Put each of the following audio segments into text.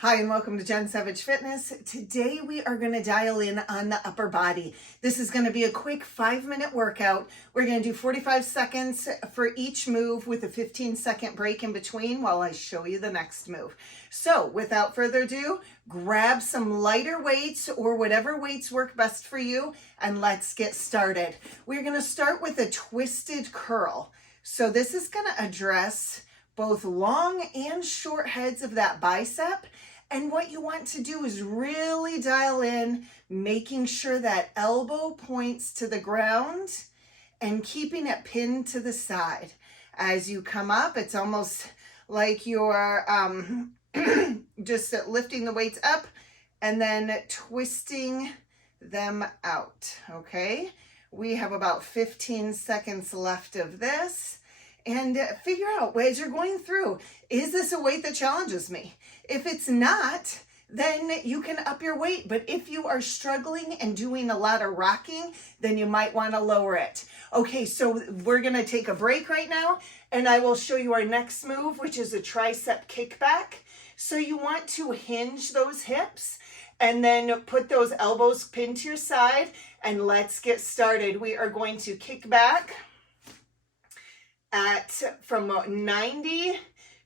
Hi, and welcome to Jen Savage Fitness. Today we are going to dial in on the upper body. This is going to be a quick 5-minute workout. We're going to do 45 seconds for each move with a 15-second break in between while I show you the next move. So without further ado, grab some lighter weights or whatever weights work best for you, and let's get started. We're going to start with a twisted curl. So this is going to address both long and short heads of that bicep. And what you want to do is really dial in, making sure that elbow points to the ground and keeping it pinned to the side. As you come up, it's almost like you're just lifting the weights up and then twisting them out, okay? We have about 15 seconds left of this. And figure out, as you're going through, is this a weight that challenges me? If it's not, then you can up your weight. But if you are struggling and doing a lot of rocking, then you might want to lower it. Okay, so we're going to take a break right now, and I will show you our next move, which is a tricep kickback. So you want to hinge those hips and then put those elbows pinned to your side, and let's get started. We are going to kick back from 90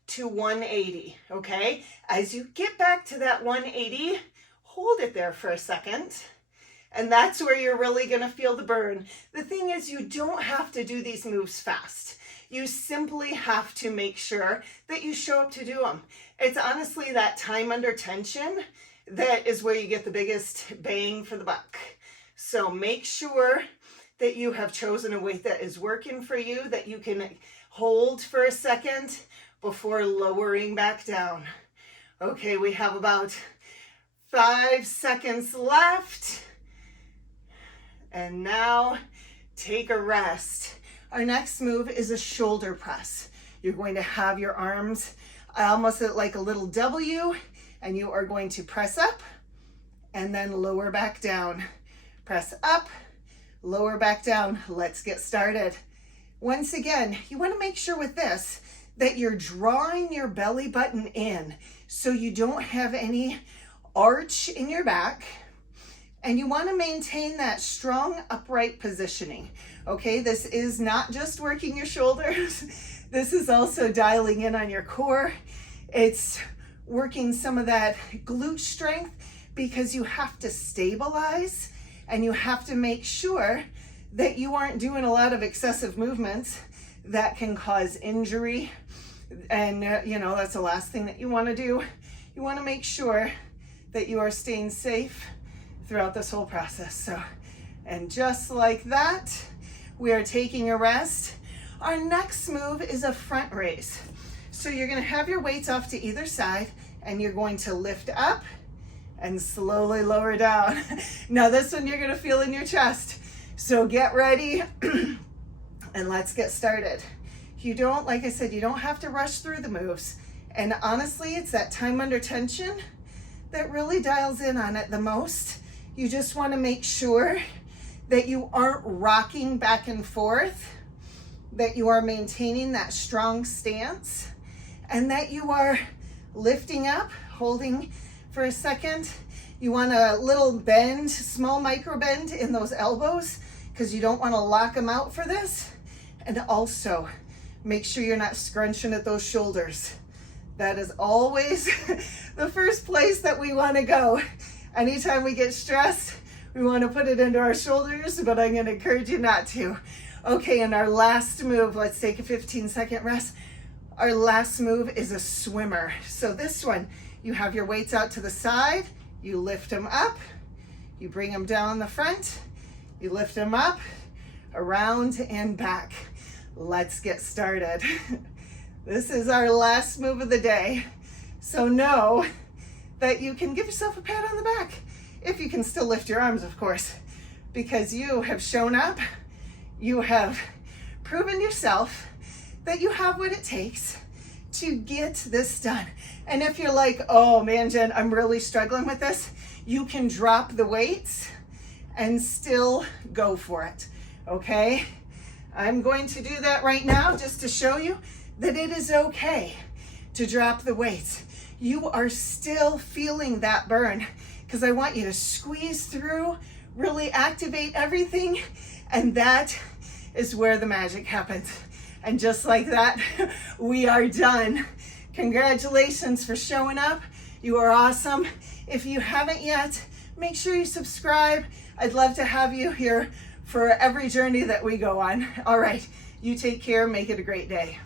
to 180, okay? As you get back to that 180, hold it there for a second, and that's where you're really gonna feel the burn. The thing is, you don't have to do these moves fast. You simply have to make sure that you show up to do them. It's honestly that time under tension that is where you get the biggest bang for the buck. So make sure that you have chosen a weight that is working for you, that you can hold for a second before lowering back down. Okay, we have about 5 seconds left. And now take a rest. Our next move is a shoulder press. You're going to have your arms almost like a little W, and you are going to press up and then lower back down. Press up, lower back down. Let's get started. Once again, you want to make sure with this that you're drawing your belly button in so you don't have any arch in your back, and you want to maintain that strong upright positioning. Okay, this is not just working your shoulders. This is also dialing in on your core. It's working some of that glute strength because you have to stabilize. And you have to make sure that you aren't doing a lot of excessive movements that can cause injury. And, that's the last thing that you want to do. You want to make sure that you are staying safe throughout this whole process. So, and just like that, we are taking a rest. Our next move is a front raise. So you're going to have your weights off to either side, and you're going to lift up and slowly lower down. Now this one you're gonna feel in your chest. So get ready and let's get started. You don't, like I said, you don't have to rush through the moves. And honestly, it's that time under tension that really dials in on it the most. You just wanna make sure that you aren't rocking back and forth, that you are maintaining that strong stance, and that you are lifting up, holding for a second. You want a little bend, small micro bend in those elbows because you don't want to lock them out for this. And also make sure you're not scrunching at those shoulders. That is always the first place that we want to go. Anytime we get stressed, we want to put it into our shoulders, but I'm going to encourage you not to. Okay, and our last move, let's take a 15-second rest. Our last move is a swimmer. So this one, you have your weights out to the side, you lift them up, you bring them down the front, you lift them up, around and back. Let's get started. This is our last move of the day. So know that you can give yourself a pat on the back, if you can still lift your arms, of course, because you have shown up, you have proven yourself that you have what it takes to get this done. And if you're like, oh man, Jen, I'm really struggling with this, you can drop the weights and still go for it, okay? I'm going to do that right now just to show you that it is okay to drop the weights. you are still feeling that burn, because I want you to squeeze through, really activate everything, and that is where the magic happens. And just like that, we are done. Congratulations for showing up. You are awesome. If you haven't yet, make sure you subscribe. I'd love to have you here for every journey that we go on. All right, you take care, make it a great day.